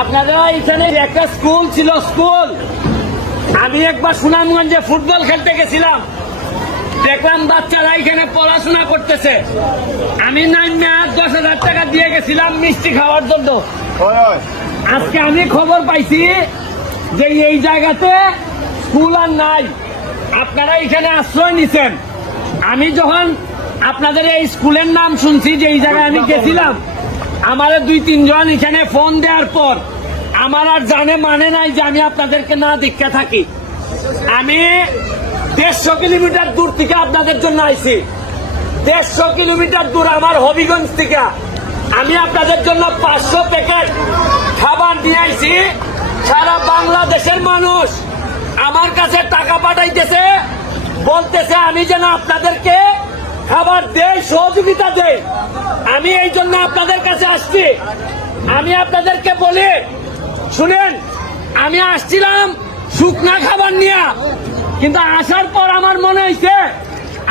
আপনারা এখানে একটা স্কুল ছিল, স্কুল। আমি একবার সুনামগঞ্জে ফুটবল খেলতে গেছিলাম, দেখলাম বাচ্চারা এখানে পড়াশোনা করতেছে। আমি 10,000 টাকা দিয়ে গেছিলাম মিষ্টি খাওয়ার জন্য। আজকে আমি খবর পাইছি যে এই জায়গাতে স্কুল আর নাই, আপনারা এখানে আশ্রয় নিছেন। আমি যখন আপনাদের এই স্কুলের নাম শুনছি, যে এই জায়গায় আমি গেছিলাম, আমার 2-3 জন এখানে ফোন দেওয়ার পর আমার আর জানে মানে নাই যে আমি আপনাদেরকে না দীক্ষা থাকি। আমি 150 কিলোমিটার দূর থেকে আপনাদের জন্য আইছি। 150 কিলোমিটার দূর আমার হবিগঞ্জ থেকে আমি আপনাদের জন্য 500 প্যাকেট খাবার নিয়ে আইছি। সারা বাংলাদেশের মানুষ আমার কাছে টাকা পাঠাইতেছে, বলতেছে আমি যেন আপনাদেরকে খাবার দেই, সহযোগিতা দেই। আমি এই জন্য আপনাদের কাছে আসছি। আমি আপনাদেরকে বলি, শুনেন, আমি আসছিলাম শুকনা খাবার নিয়ে, কিন্তু আসার পর আমার মনে হয়েছে,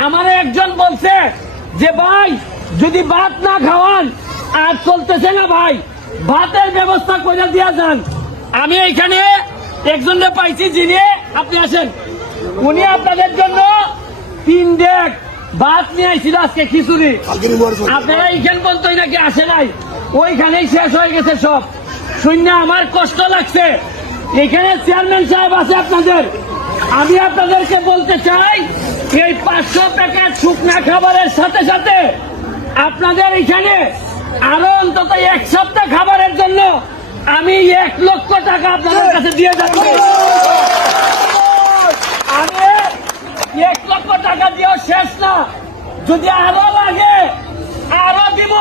আমার একজন বলছে যে ভাই যদি ভাত না খাওয়ান আর চলতেছে না ভাই, ভাতের ব্যবস্থা করে দিয়া যান। আমি এইখানে একজনকে পাইছি, যিনি, আপনি আসেন, উনি আপনাদের জন্য 3 ডেক ভাত নিয়ে আইছিল, আজকে খিচুড়ি। আপনারা এইখান পর্যন্ত নাকি আসে নাই, ওইখানেই শেষ হয়ে গেছে সব। শূন্য আমার কষ্ট লাগছে। এখানে চেয়ারম্যান সাহেব আছে আপনাদের। আমি আপনাদেরকে বলতে চাই, এই 500 প্যাকেট শুকনা খাবারের সাথে সাথে আপনাদের এখানে আরো অন্তত 1 সপ্তাহ খাবারের জন্য আমি 1 লক্ষ টাকা আপনাদের কাছে দিয়ে যাচ্ছি। আমি 1 লক্ষ টাকা দিয়েও শেষ না, যদি আরো লাগে আরো দিব,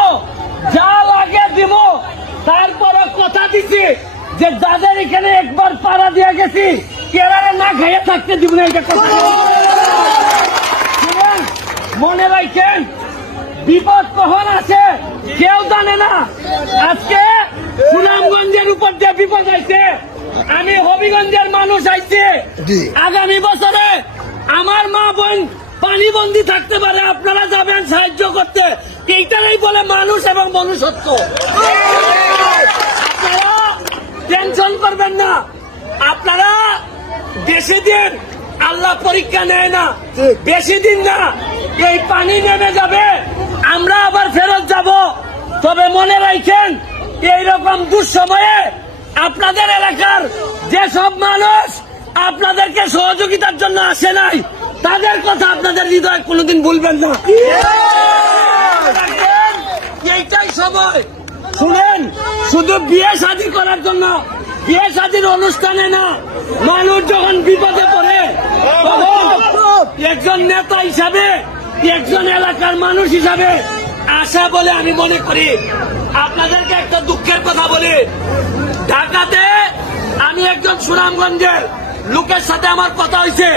যা লাগে দিব। তারপরে কথা দিচ্ছি যে যাদের এখানে একবার পাড়া দিয়ে গেছি, কেরারে না খাইয়ে থাকতে দিব না। এটা কথা মনে রাখেন, বিপদ কখন আছে কেউ জানে না। আজকে সুনামগঞ্জের উপর যে বিপদ আইছে, আমি হবিগঞ্জের মানুষ আইছে, আগামী বছরে আমার মা বোন পানিবন্দী থাকতে পারে, আপনারা যাবেন সাহায্য করতে। এইটাই বলে মানুষ এবং মনুষ্যত্ব। আপনারা টেনশন করবেন না, আপনারা বেশি দিন আল্লাহ পরীক্ষা নেয় না, বেশি দিন না, এই পানি নেমে যাবে, আমরা আবার ফেরত যাব। তবে মনে রাখেন, এইরকম দুঃসময়ে আপনাদের এলাকার যেসব মানুষ আপনাদেরকে সহযোগিতার জন্য আসে নাই, তাদের কথা আপনাদের হৃদয় কোনোদিন ভুলবেন না। এইটাই সময়। শুনেন, শুধু বিয়ে শাদী করার জন্য, বিয়ে শাদীর অনুষ্ঠানে না, মানুষ যখন বিপদে পড়ে, তখন একজন নেতা হিসাবে, একজন এলাকার মানুষ হিসাবে আশা বলে আমি মনে করি। আপনাদেরকে একটা দুঃখের কথা বলি, ঢাকাতে আমি একজন সুনামগঞ্জের লোকের সাথে আমার কথা হয়েছে।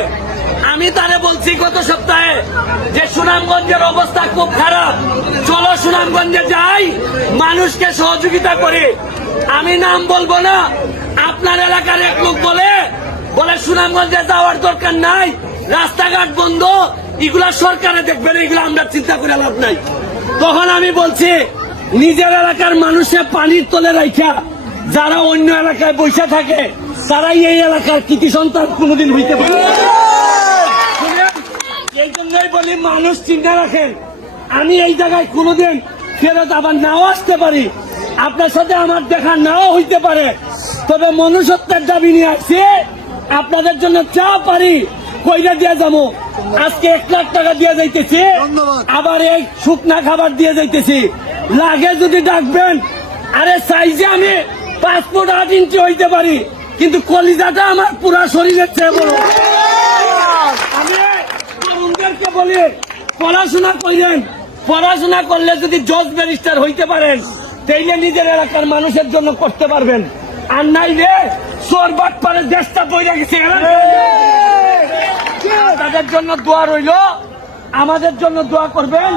আমি তারে বলছি গত সপ্তাহে যে সুনামগঞ্জের অবস্থা খুব খারাপ, চলো সুনামগঞ্জে যাই, মানুষকে সহযোগিতা করি। আমি নাম বলবো না, আপনার এলাকার এক লোক বলে সুনামগঞ্জে যাওয়ার দরকার নাই, রাস্তাঘাট বন্ধ, এগুলা সরকারে দেখবেন, এগুলো আমরা চিন্তা করে লাভ নাই। তখন আমি বলছি, নিজের এলাকার মানুষের পানির তলে রাখা যারা অন্য এলাকায় বসে থাকে, তারাই এই এলাকার কৃতি সন্তান কোনোদিন হইতে পারে। এই জন্যই বলি, মানুষ চিন্তা রাখেন, আমি এই জায়গায় কোনোদিন ফেরত আবার নাও আসতে পারি, আপনার সাথে আমার দেখা নাও হইতে পারে, তবে মনুষ্যত্বের দাবি নিয়ে আসছি। আপনাদের জন্য যা পারি কইরা দিয়ে যাবো। আজকে 1 লাখ টাকা দিয়ে যাইতেছি, আবার এই শুকনা খাবার দিয়ে যাইতেছি। লাগে যদি ডাকবেন। আরে সাইজে আমি 5 ফুট 8 ইঞ্চি হইতে পারি, কিন্তু কলিজাটা আমার পুরা শরীরের চেয়ে বড়। আমি তরুণদেরকে বলি, পড়াশোনা করেন, পড়াশোনা করলে যদি জজ ব্যারিস্টার হইতে পারেন, তাইলে নিজের এলাকার মানুষের জন্য করতে পারবেন। আর নাইলে চোর বাটপাড়ের দেশটা বইরা গেছে। তাদের জন্য দোয়া রইল, আমাদের জন্য দোয়া করবেন।